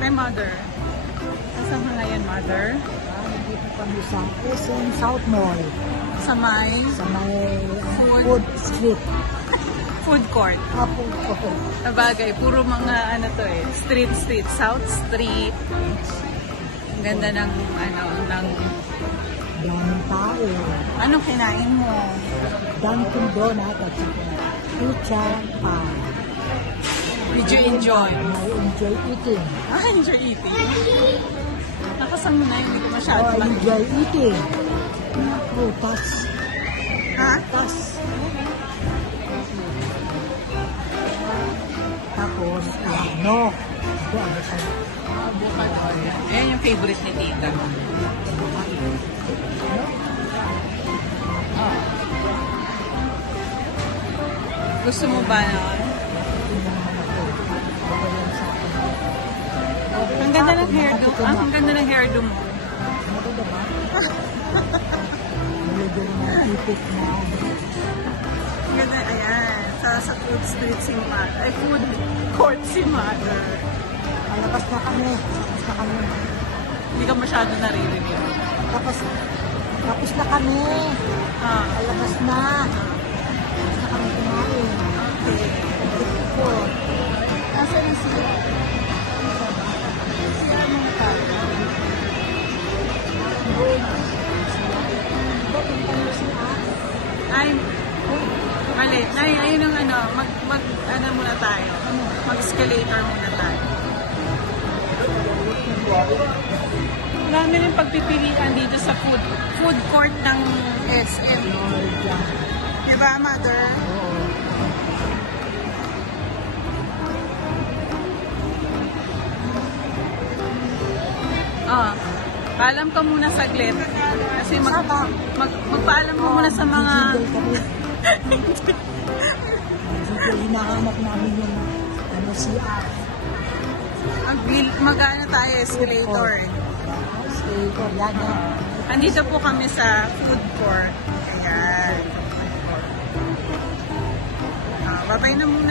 Hi, Mother. Saan ka ngayon, Mother? Nandito kami sa SM South Mall. Sa may Food Street. food court. Food court. Sabagay, puro mga ano to eh. Street. South Street. Ang ganda ng ng... Daming tao. Anong kinain mo? Dunkin Donut at pizza pan. Did you enjoy? I enjoy eating. Enjoy eating? Nakasama na, hindi ko masyado I enjoy eating. Prutas. Ha? Prutas. Tapos, ano? Avocado. Ayan yung favorite ni Tita. Gusto mo ba na? Ang ganda ng hairdo. Ang ganda ng hairdo mo. Ganda, ayan. Sa food street si Mother. Ay, food court si Mother. Malabas na kami. Hindi ka masyado naririnig. Tapos na kami. Malabas na. Tapos na kami kumain. Okay. Nasaan ang siya? Siya mo ka. Ay, mali. Nay, ayun ang ano muna tayo. Mag-escalator muna tayo. Marami rin pagpipilian dito sa food court ng SM. Diba, Mother? Paalam ka muna saglit. Kasi magpaalam mo muna sa mga... Hinahanap namin yung CR. Mag-ano tayo, escalator. Escalator, yan. Andito po kami sa food court. Ayan. Babay na muna.